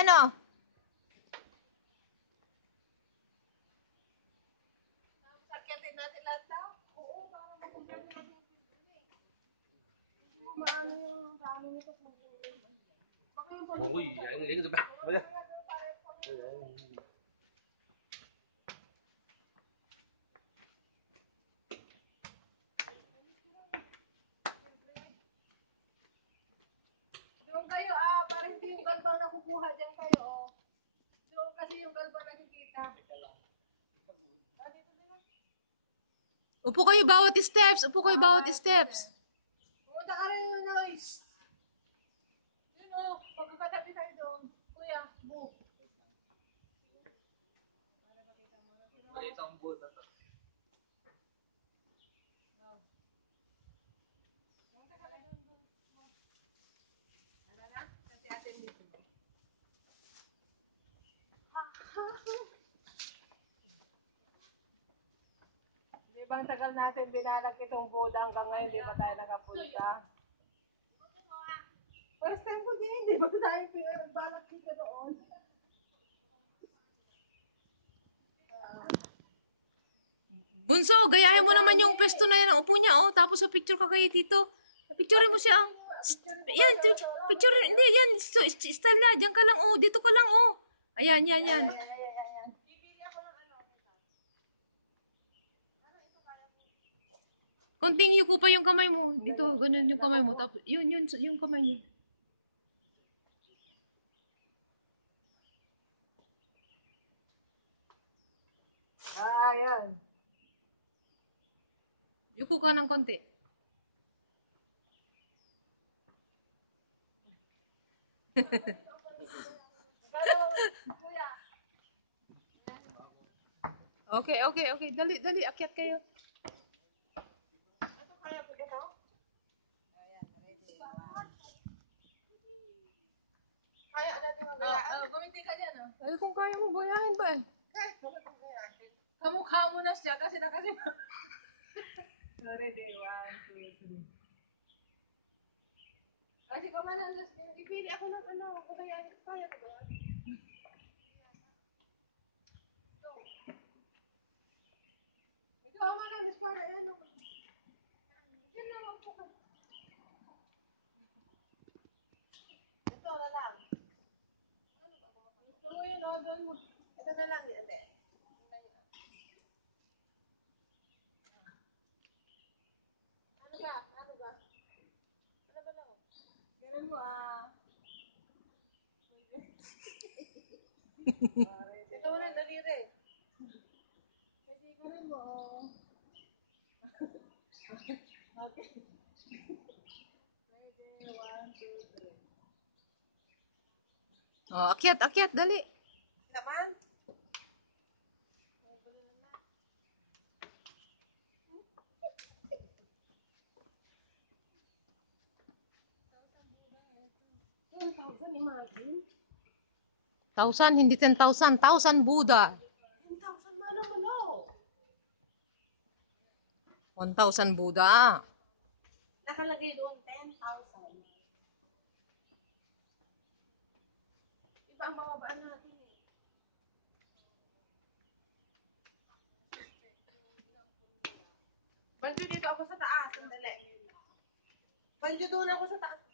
Ayan o. Sakyatin natin lahat daw. Oo, para makumpleto natin. Maano yung paano nito kung baka yung pala. Uy, yang ini gitu, Pak. Boleh. Doon kayo para hindi yung galbang nakukuha dyan kayo Doon kasi yung galbang nakikita. Dito din. Upo kayo bawat steps. Upo kayo bawat steps. Pumunta ka rin yung noise. Yun pagkakatabi tayo doon. Kuya, bu. Balita ang buwan na to. Di ba ang tagal natin binalag itong Buddha hanggang ngayon, di ba tayo nakapunta? First time ko din, di ba tayo balak dito doon? Bunso, gayahin mo naman yung pwesto na yan. Upo niya, oh. Tapos picture ka kayo dito. Picturein mo siya. Yan, picture. Hindi, yan. Style na. Diyan ka lang, oh. Dito ka lang, oh. Ayan, yan, yan. Bibili ako ng Konting yuko pa yung kamay mo. Dito, ganun yung kamay mo. Tapos, yun, yung kamay mo. yan. Yuko ka ng konti. Okay. Dali. Akyat kayo. Ito kaya ko ito? Kaya natin magbayaan. Kuminti ka dyan, Ay, kung kaya mo, bayahin ba eh? Kamukha mo na siya kasi nakasimba. Sorry, day. 1, 2, 3. Kasi kumanan, ipili ako ng kaya ko ba? Ikaw manan, para yan naman po ka. Ito na lang. Gusto mo yun, doon mo. Ito na lang, ate. Ano ba? Ano ba lang? Ganun mo, ito mo rin, daliri. Kasi ganun mo, Okay. Ready, 1, 2, 3. Oh, akyat, dali. Naman? Imagine. 1,000, hindi 10,000. 1,000 Buddha. 10,000 malo. 1,000 Buddha. Nakalagay doon, 10,000. Iba ang bababaan natin Banjo dito ako sa taas, sandali. Banjo doon ako sa taas.